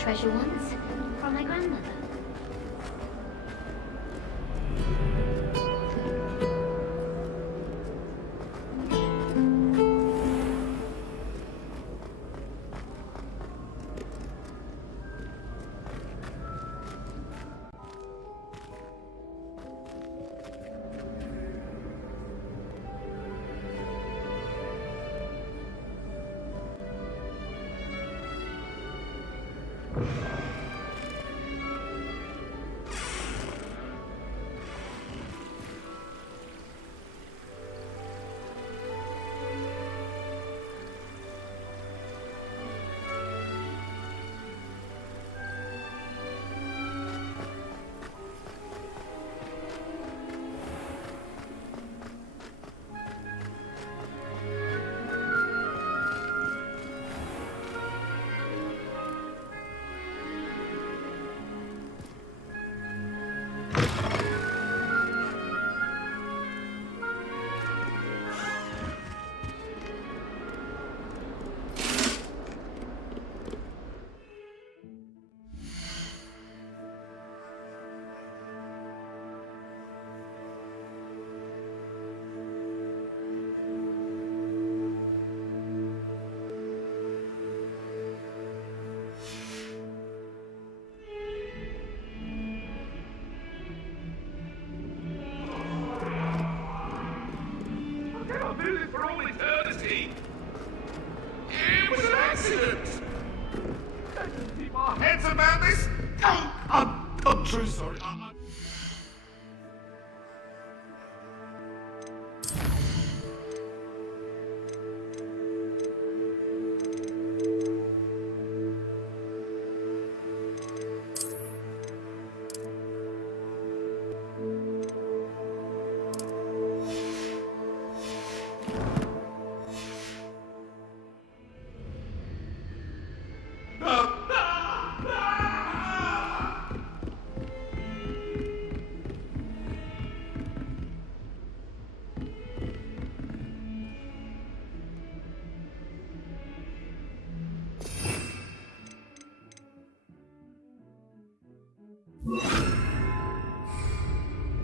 treasure once, from my grandmother. For all eternity. It was an accident. Let's keep our heads about this. Oh, I'm so sorry.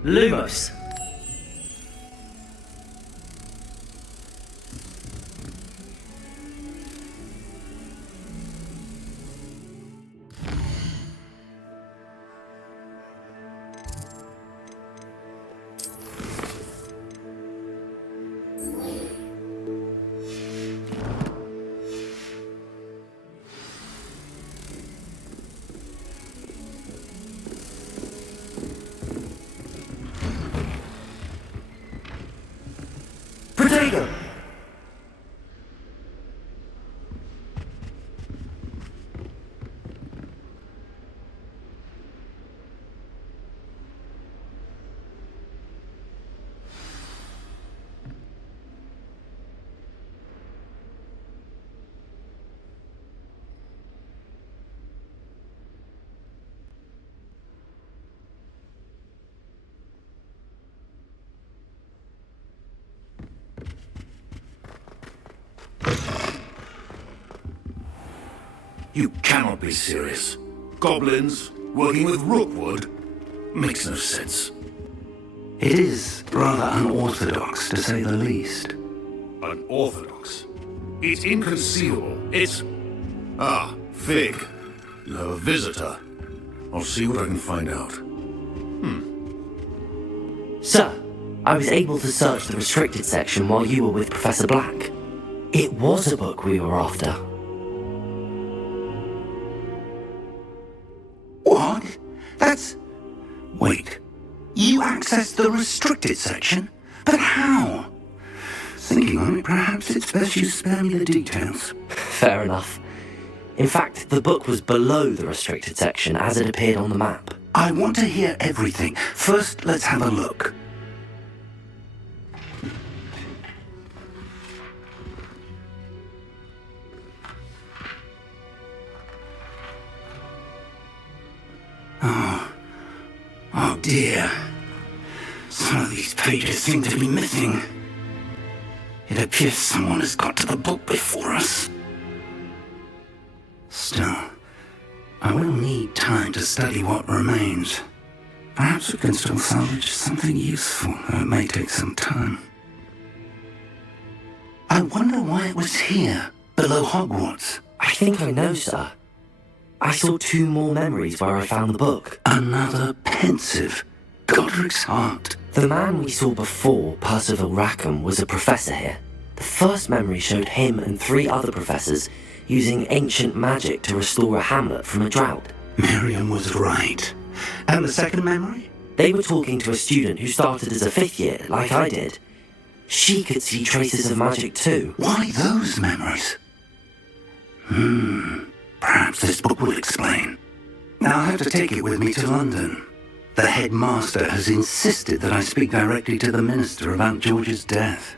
Lumos. Potato! You cannot be serious. Goblins working with Rookwood makes no sense. It is rather unorthodox, to say the least. Unorthodox? It's inconceivable. It's... Ah, Fig. You have a visitor. I'll see what I can find out. Sir, I was able to search the restricted section while you were with Professor Black. It was a book we were after. What? That's... Wait. You accessed the restricted section? But how? Thinking on it, perhaps it's best you spare me the details. Fair enough. In fact, the book was below the restricted section as it appeared on the map. I want to hear everything. First, let's have a look. Oh dear. Some of these pages seem to be missing. It appears someone has got to the book before us. Still, I will need time to study what remains. Perhaps we can still salvage something useful, though it may take some time. I wonder why it was here, below Hogwarts. I think I know, sir. I saw 2 more memories where I found the book. Another pensive, Godric's heart. The man we saw before, Percival Rackham, was a professor here. The first memory showed him and 3 other professors using ancient magic to restore a hamlet from a drought. Miriam was right. And the second memory? They were talking to a student who started as a 5th year, like I did. She could see traces of magic too. Why those memories? Perhaps this book will explain. Now I'll have to take it with me to London. The headmaster has insisted that I speak directly to the minister about George's death.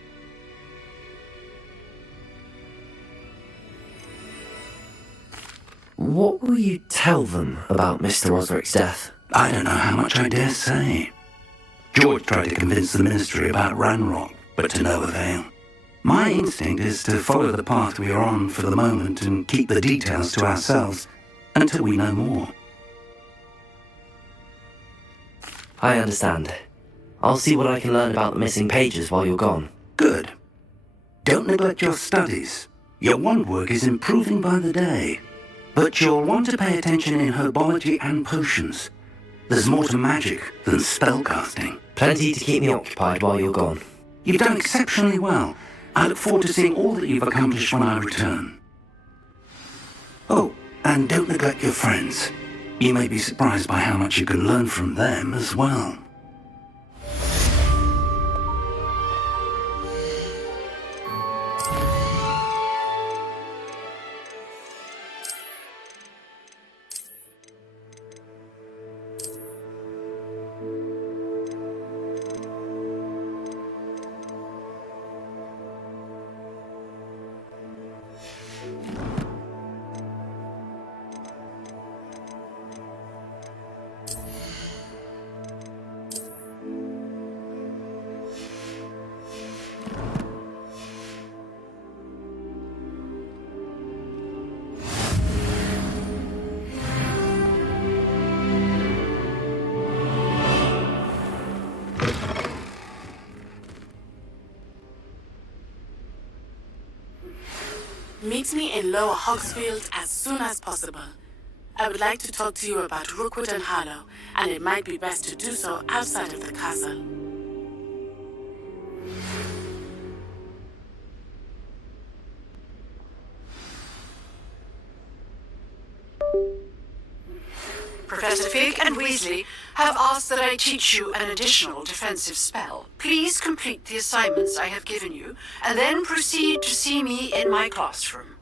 What will you tell them about Mr. Osric's death? I don't know how much I dare say. George tried to convince the ministry about Ranrock, but to no avail. My instinct is to follow the path we are on for the moment and keep the details to ourselves until we know more. I understand. I'll see what I can learn about the missing pages while you're gone. Good. Don't neglect your studies. Your wand work is improving by the day. But you'll want to pay attention in herbology and potions. There's more to magic than spellcasting. Plenty to keep me occupied while you're gone. You've done exceptionally well. I look forward to seeing all that you've accomplished when I return. Oh, and don't neglect your friends. You may be surprised by how much you can learn from them as well. Meet me in Lower Hogsfield as soon as possible. I would like to talk to you about Rookwood and Harlow, and it might be best to do so outside of the castle. Professor Fig and Weasley have asked that I teach you an additional defensive spell. Please complete the assignments I have given you, and then proceed to see me in my classroom.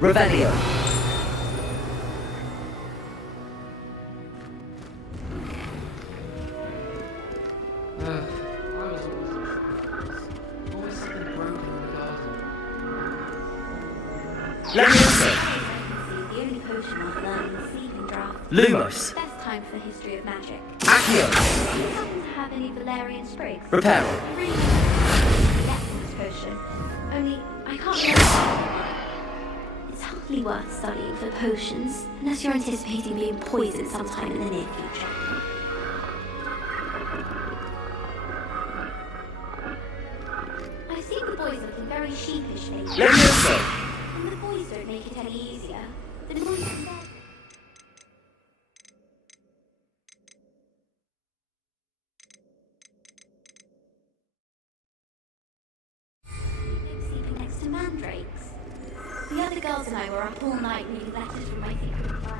Revelio. Leviosa. The only potion I've learned is sleeping draft. Lumos. Best time for the history of magic. Accio. Do you happen to have any Valerian sprigs? Reparo. Really? The Excellence potion. Only, I can't remember. It's hardly worth studying for potions, unless you're anticipating being poisoned sometime in the near future. I've seen the boys looking very sheepish lately. Leviosa. And the boys don't make it any easier. The boys instead. Sleeping next to mandrakes. The other girls and I were up all night reading letters from my secret admirer.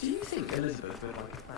Do you think Elizabeth would like a fan?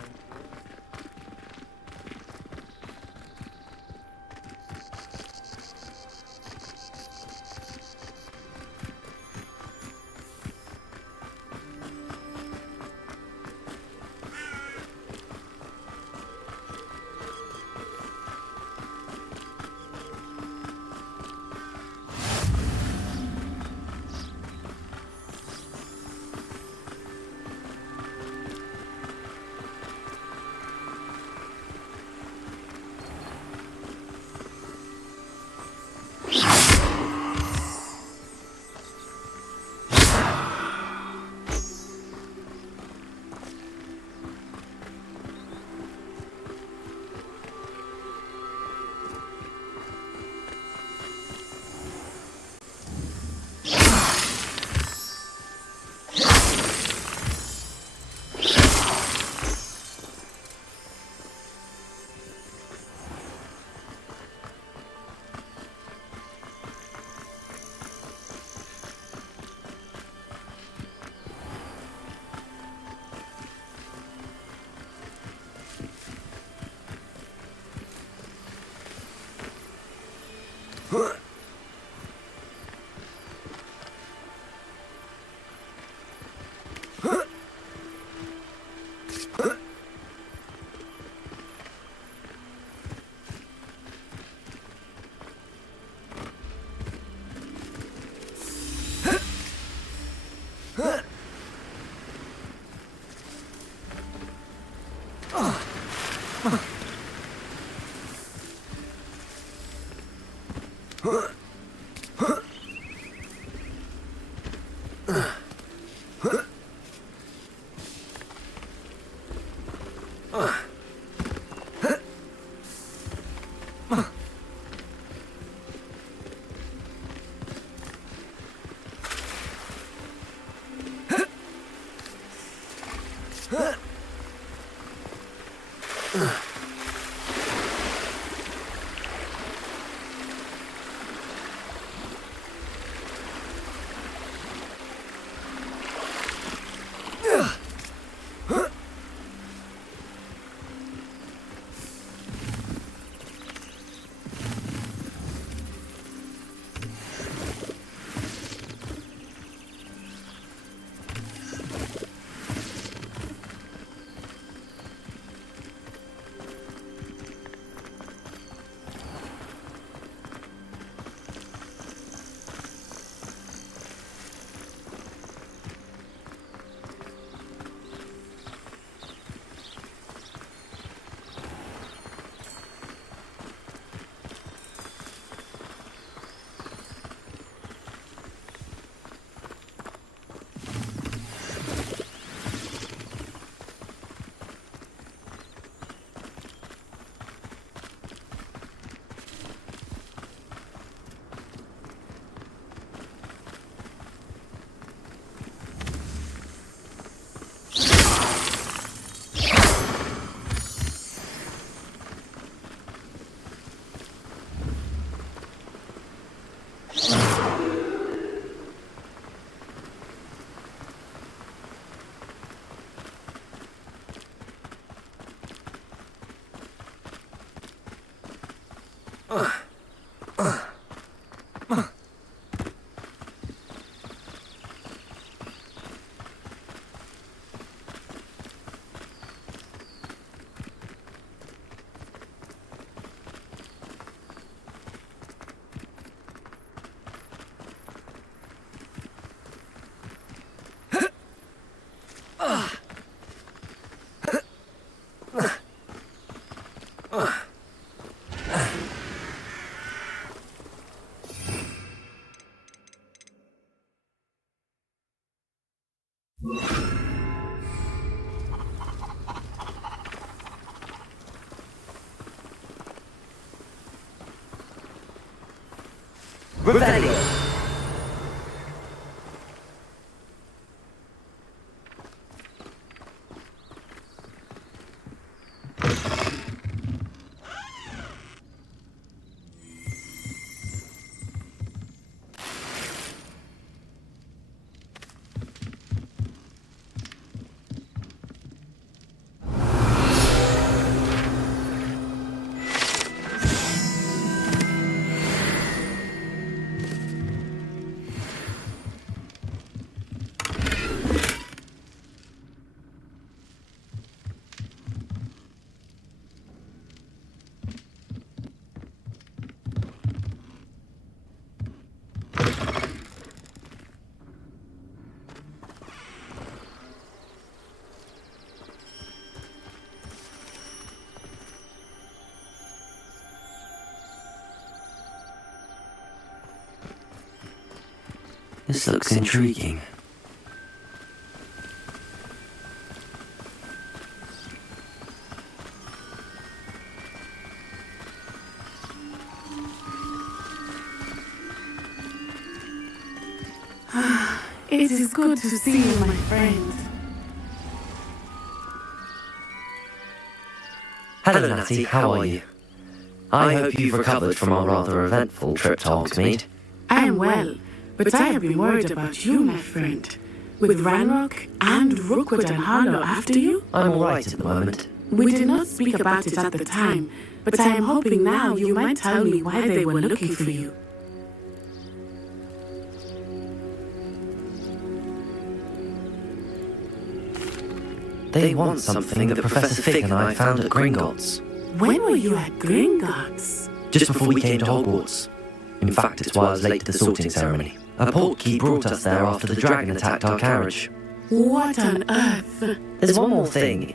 Revelio! This looks intriguing. It is good to see you, my friend. Hello, Natty, how are you? I hope you've recovered from our rather eventful trip to Hogsmeade. I am well, but I have been worried about you, my friend. With Ranrock and Rookwood and Harlow after you? I'm alright at the moment. We did not speak about it at the time, but I am hoping now you might tell me why they were looking for you. They want something that Professor Fig and I found at Gringotts. When were you at Gringotts? Just before we came to Hogwarts. In fact, it's why I was late to the sorting ceremony. A portkey brought us there after the dragon attacked our carriage. What on earth? There's one more thing.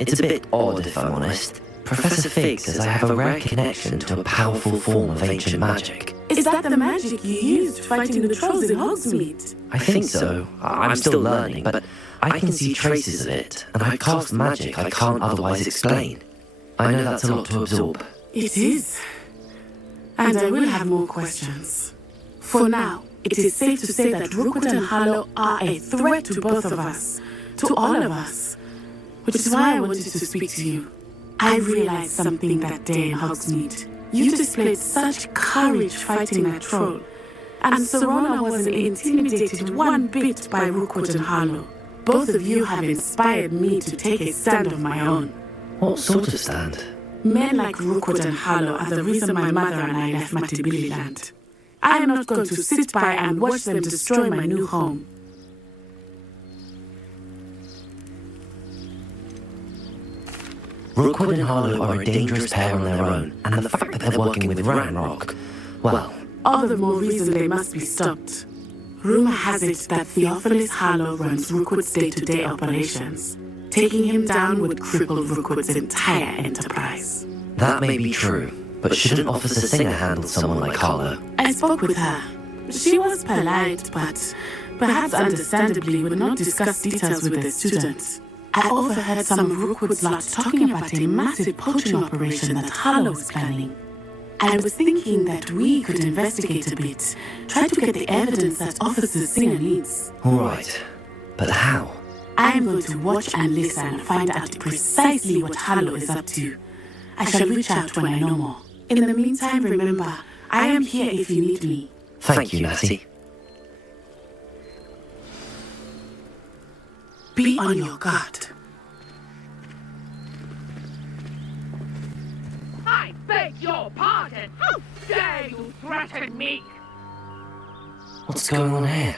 It's a bit odd, if I'm honest. Professor Fig says I have a rare connection to a powerful form of ancient magic. Is that the magic you used fighting the trolls in Hogsmeade? I think so. I'm still learning, but I can see traces of it, and I cast magic I can't otherwise explain. I know that's a lot to absorb. It is. And I will have more questions. For now, it is safe to say that Rookwood and Harlow are a threat to both of us, to all of us. Which is why I wanted to speak to you. I realized something that day in Hogsmeade. You displayed such courage fighting that troll, and Serona wasn't intimidated one bit by Rookwood and Harlow. Both of you have inspired me to take a stand of my own. What sort of stand? Men like Rookwood and Harlow are the reason my mother and I left Matibili land. I am not going to sit by and watch them destroy my new home. Rookwood and Harlow are a dangerous pair on their own, and the fact that they're working with Ranrock, well... All the more reason they must be stopped. Rumor has it that Theophilus Harlow runs Rookwood's day-to-day operations. Taking him down would cripple Rookwood's entire enterprise. That may be true, but shouldn't Officer Singer handle someone like Harlow? I spoke with her. She was polite, but perhaps understandably would not discuss details with the students. I overheard some Rookwood's lot talking about a massive poaching operation that Harlow was planning. I was thinking that we could investigate a bit, try to get the evidence that Officer Singer needs. Alright, but how? I am going to watch and listen and find out precisely what Harlow is up to. I shall reach out when I know more. In the meantime, remember, I am here if you need me. Thank you, Natty. Be on your guard. I beg your pardon. rat and me. What's going on here?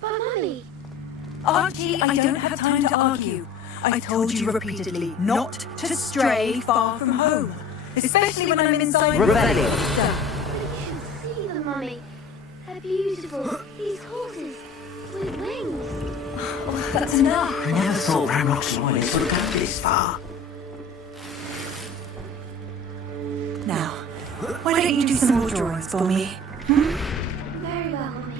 But Mummy, Archie, I don't have time to argue. I told you repeatedly not to stray far from home, especially when I'm inside. Rebellion! you should see them, Mummy. They're beautiful. These horses with wings. That's enough. I never thought Ranrock's loins would go this far. Now, why don't you do some more drawings for me? Very well, Mummy.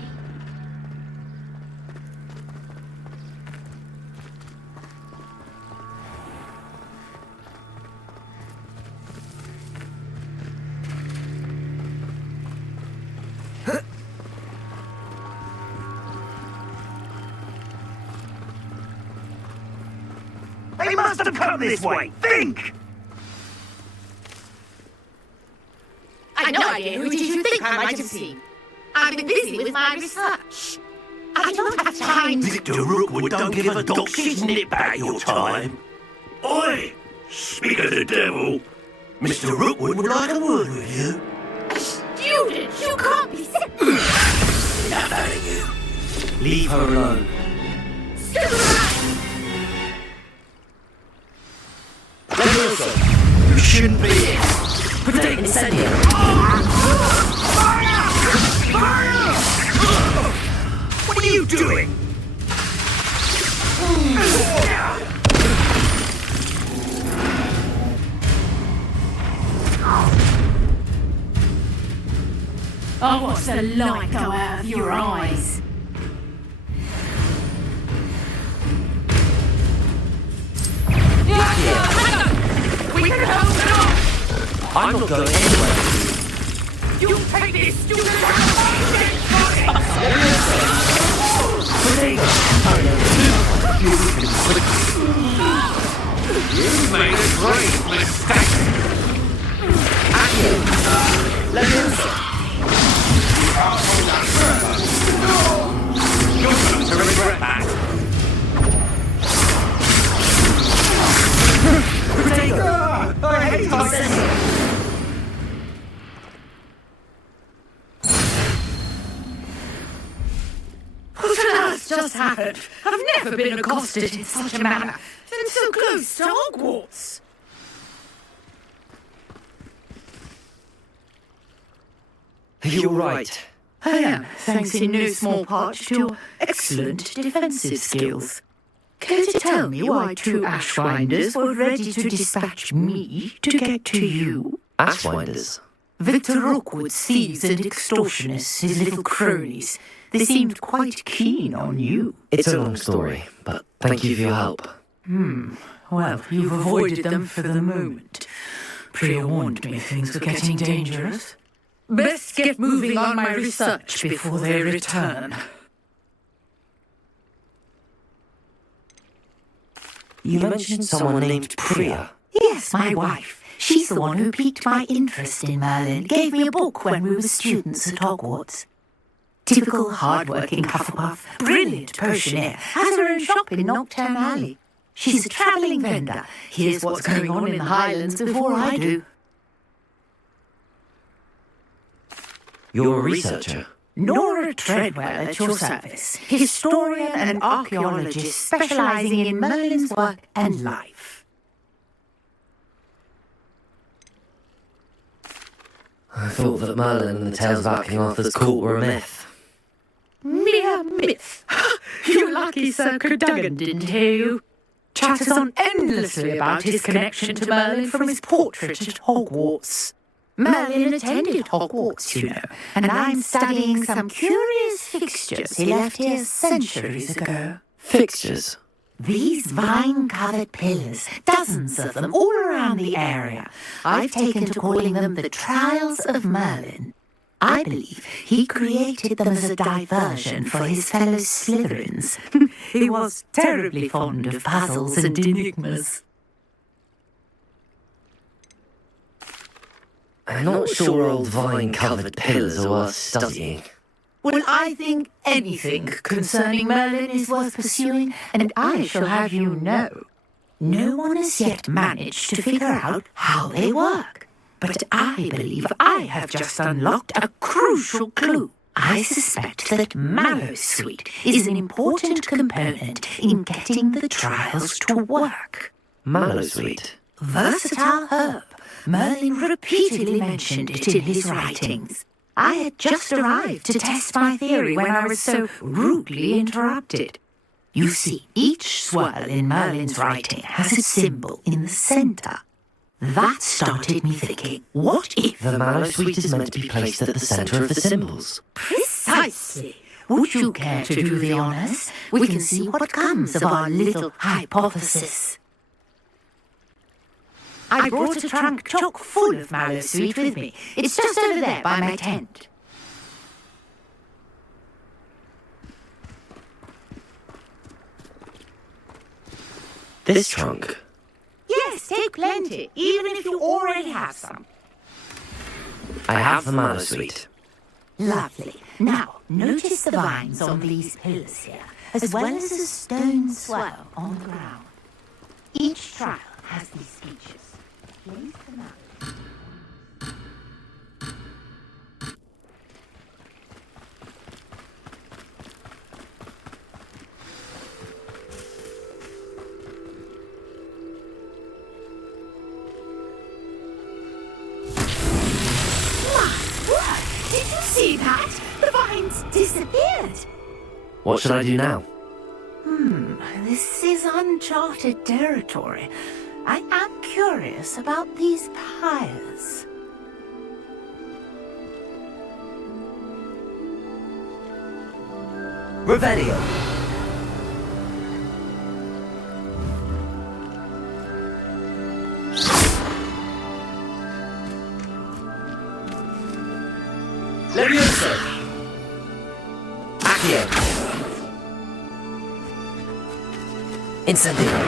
They must have come this way! Think! I've no idea who it is you think I might have seen. I've been busy with my research. I don't have time to... Victor Rookwood don't give a doxy's nip back your time. Oi! Speak of the devil. Mr. Rookwood would like a word with you. Student, you can't be sick. Enough out of you. Leave her alone. Still alive. You shouldn't be here. Protect Incendio! What are you doing? Oh, what's the light go out of your eyes? We can hold it off! I'm not going anywhere. You take this student You made a great mistake. You're going to regret that. I hate What on earth just happened? I've never been accosted in such a manner. And so close to Hogwarts. You're right. I am, thanks in no small part to your excellent defensive skills. Care to tell me why two Ashwinders were ready to dispatch me to get to you? Ashwinders. Victor Rookwood's thieves and extortionists, his little cronies, they seemed quite keen on you. It's a long story, but thank you for your help. Well, you've avoided them for the moment. Priya warned me things were getting dangerous. Best get moving on my research before they return. You mentioned someone named Priya. Yes, my wife. She's the one who piqued my interest in Merlin, gave me a book when we were students at Hogwarts. Typical hard-working Hufflepuff, brilliant potioneer, has her own shop in Knocktown Alley. She's a travelling vendor. Here's what's going on in the Highlands before I do. You're a researcher. Nora Treadwell at your service, historian and archaeologist specialising in Merlin's work and life. I thought that Merlin and the tales about King Arthur's court were a myth. Mere myth. You're lucky Sir Cadogan didn't hear you. Chatters on endlessly about his connection to Merlin from his portrait at Hogwarts. Merlin attended Hogwarts, you know, and I'm studying some curious fixtures he left here centuries ago. Fixtures? These vine-covered pillars, dozens of them all around the area. I've taken to calling them the Trials of Merlin. I believe he created them as a diversion for his fellow Slytherins. He was terribly fond of puzzles and enigmas. I'm not sure old vine-covered pillars are worth studying. Well, I think anything concerning Merlin is worth pursuing, and I shall have you know, no one has yet managed to figure out how they work. But I believe I have just unlocked a crucial clue. I suspect that Mallowsweet is an important component in getting the trials to work. Mallowsweet. Versatile herb. Merlin repeatedly mentioned it in his writings. I had just arrived to test my theory when I was so rudely interrupted. You see, each swirl in Merlin's writing has a symbol in the centre. That started me thinking, what if The Mallowsweet is meant to be placed at the centre of the symbols. Precisely. Would you care to do the honours? We can see what comes of our little hypothesis. I brought a trunk chock full of Mallowsweet with me. It's just over there by my tent. This trunk. Yes, take plenty, even if you already have some. I have the Mallowsweet. Lovely. Now, notice the vines on these pillars here, as well as a stone swell on the ground. Each trial has these features. Place them out. Did you see that? The vines disappeared. What should I do now? This is uncharted territory. I am curious about these pyres. Revelio. Levioso. Accio. Incendio.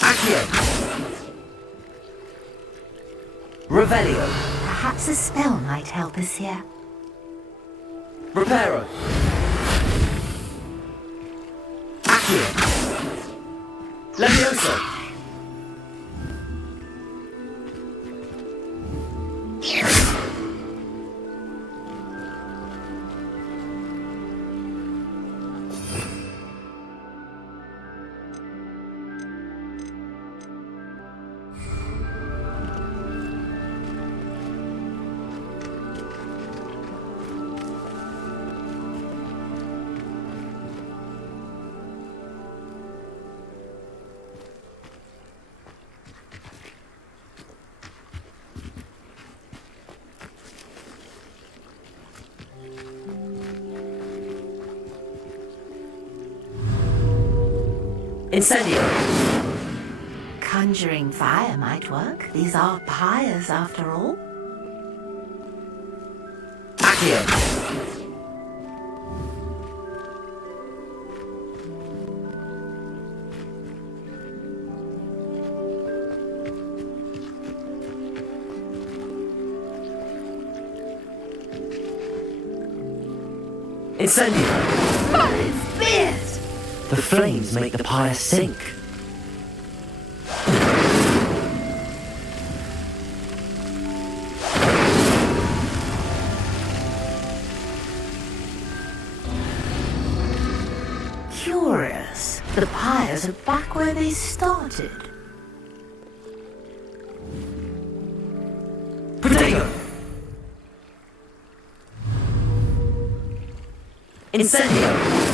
Accio. Revelio. Perhaps a spell might help us here. Reparo. Accio. Levioso. Incendio. Conjuring fire might work. These are pyres after all. Accio. Incendio. What is this? The flames make the pyre sink. Curious. The pyres are back where they started. Potato. Incendio.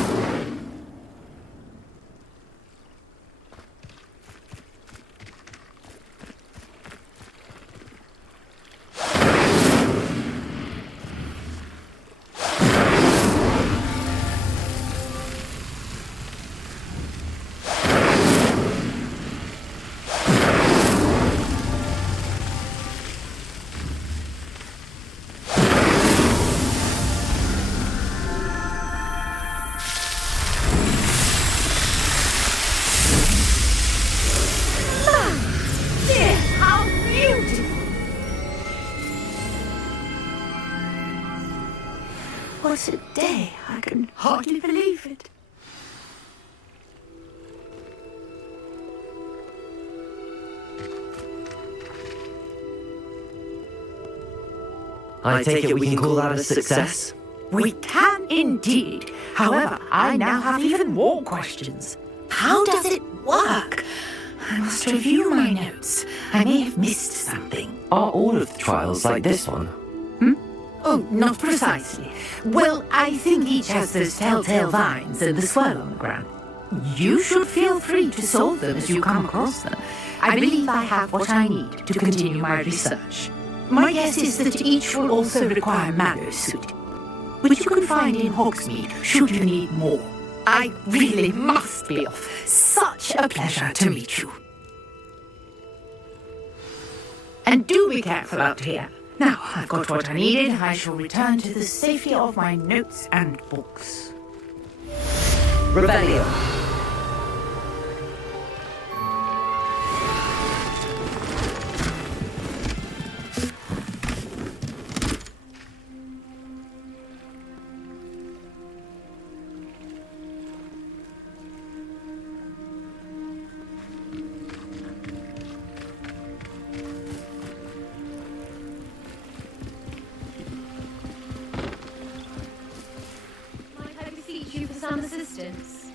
really believe it. I take it we can call that a success? We can indeed. However, I now have even more questions. How does it work? I must review my notes. I may have missed something. Are all of the trials like this one? Oh, not precisely. Well, I think each has those telltale vines and the swirl on the ground. You should feel free to solve them as you come across them. I believe I have what I need to continue my research. My guess is that each will also require mallow suit, which you can find in Hogsmeade should you need more. I really must be off. Such a pleasure to meet you. And do be careful out here. Now I've got what I needed, I shall return to the safety of my notes and books. Rebellion. Might I beseech you for some assistance?